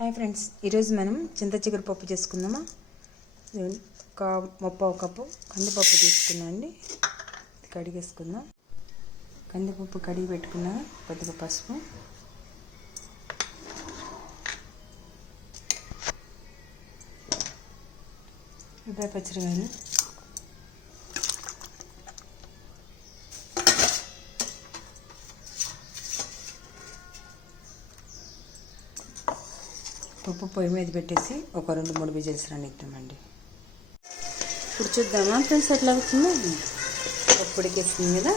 Hi friends, ఈరోజు మనం చింత చిగురు పప్పు చేసుకుందామా. ఒక 30 కప్పు కందిపప్పు తీసుకున్నా అండి. కడిగేసుకుందాం. కందిపప్పు కడిగి పెట్టుకున్నా. కొద్దిగా పసుపు, ఉల్లిపాయ పచ్చిమిరపకాయలు, పప్పు పొయ్యి మీద పెట్టేసి ఒక 2-3 విజిల్స్ రానిద్దామండి. ఇప్పుడు చూద్దామా ఫ్రెండ్స్ ఎట్లా అవుతుందో. పప్పు ఉడికేస్తుంది కదా.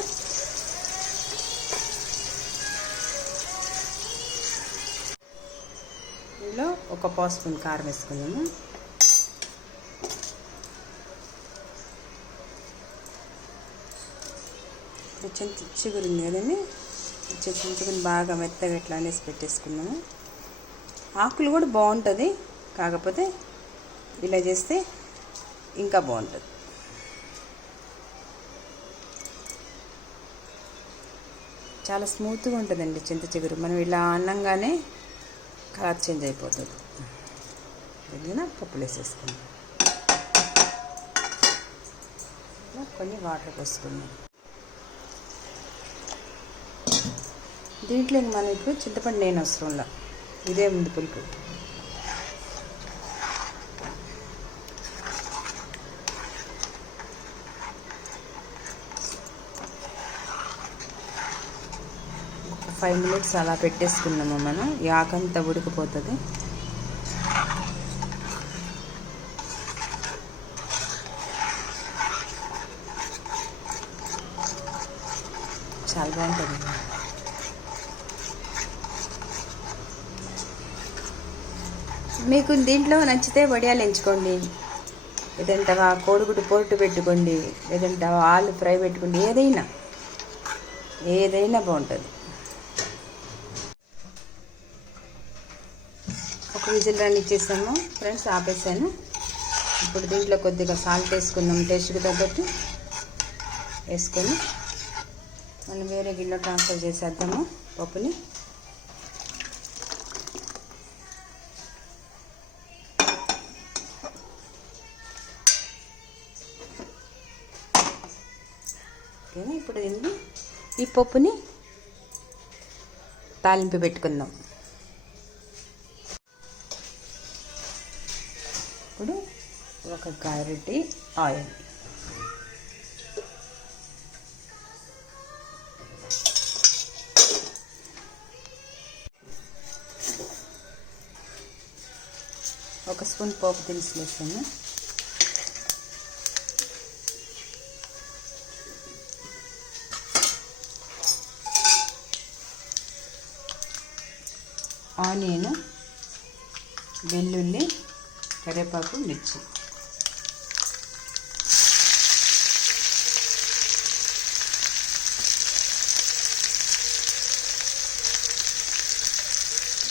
ఇందులో ఒక 1 స్పూన్ కారం వేసుకుందాము. చింత చిగురు ఉంది కదండి, చింతచిగురు బాగా మెత్తగా ఇట్లా అనేసి పెట్టేసుకున్నాము. ఆకులు కూడా బాగుంటుంది, కాకపోతే ఇలా చేస్తే ఇంకా బాగుంటుంది. చాలా స్మూత్గా ఉంటుందండి చింత చిగురు. మనం ఇలా అన్నంగానే కలర్ చేంజ్ అయిపోతుంది. ఏదైనా పప్పులు వేసేసుకుందాం. కొన్ని వాటర్ పోసుకుందాం. దీంట్లో మనం ఇప్పుడు చింతపండు నేను అవసరంలా, ఇదే ఉంది పులుపు. ఒక 5 మినిట్స్ అలా పెట్టేసుకున్నాము మనం. ఈ ఆకంతా ఉడికిపోతుంది. చాలా బాగుంటుంది. మీకు దీంట్లో నచ్చితే వడియాలు ఎంచుకోండి, లేదంటే కోడిగుడ్డు పొరుటు పెట్టుకోండి, లేదంటే ఆలు ఫ్రై పెట్టుకోండి. ఏదైనా బాగుంటుంది. ఒక విజిల్ రానిచ్చేసాము ఫ్రెండ్స్, ఆపేసాను. ఇప్పుడు దీంట్లో కొద్దిగా సాల్ట్ వేసుకుందాం, టేస్ట్కి తగ్గట్టు వేసుకొని మనం వేరే గిన్నెలో ట్రాన్స్ఫర్ చేసేద్దాము పప్పుని. ఇప్పుడు ఈ పప్పుని తాలింపు పెట్టుకుందాం. ఇప్పుడు ఒక గరిటె ఆయిల్, ఒక స్పూన్ పోపు దినుసులు వేసాను. ఆనియన్, వెల్లుల్లి, కరివేపాకు, మిర్చి.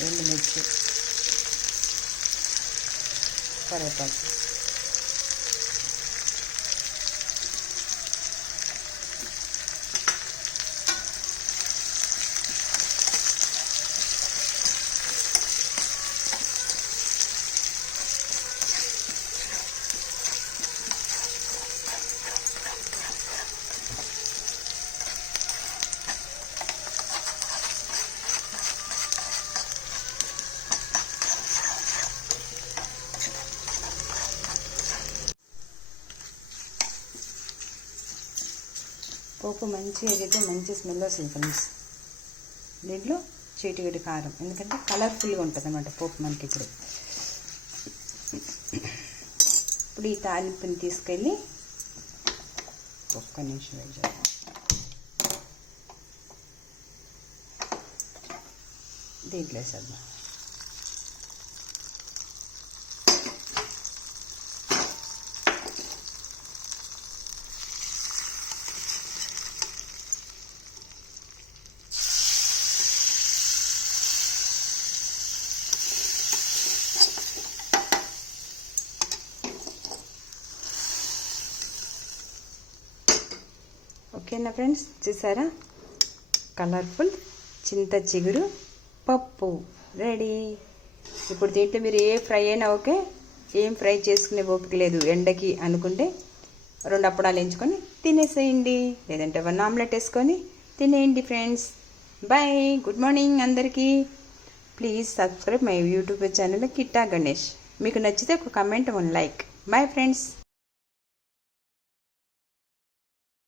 ఎండుమిర్చి, కరివేపాకు. పోపు మంచిగా ఎగితే మంచి స్మెల్ వస్తుంది ఫ్రెండ్స్. దీంట్లో చిటికెడు కారం, ఎందుకంటే కలర్ఫుల్గా ఉంటుంది అన్నమాట పోపు మనకి. ఇప్పుడు ఈ తాలింపుని తీసుకెళ్ళి ఒక్క నిమిషం వెయిట్ చేద్దాం. దీంట్లో వేసేద్దాం. ఓకేనా ఫ్రెండ్స్, చూసారా, కలర్ఫుల్ చింత చిగురు పప్పు రెడీ. ఇప్పుడు దీంట్లో మీరు ఏ ఫ్రై అయినా ఓకే, ఏం ఫ్రై చేసుకునే ఓపిక లేదు ఎండకి అనుకుంటే 2 అప్పడాలు ఎంచుకొని తినేసేయండి, లేదంటే 1 ఆమ్లెట్ వేసుకొని తినేయండి ఫ్రెండ్స్. బాయ్, గుడ్ మార్నింగ్ అందరికీ. Please subscribe my YouTube channel Kitta Ganesh. మీకు నచ్చితే ఒక కమెంట్, 1 లైక్. Bye friends.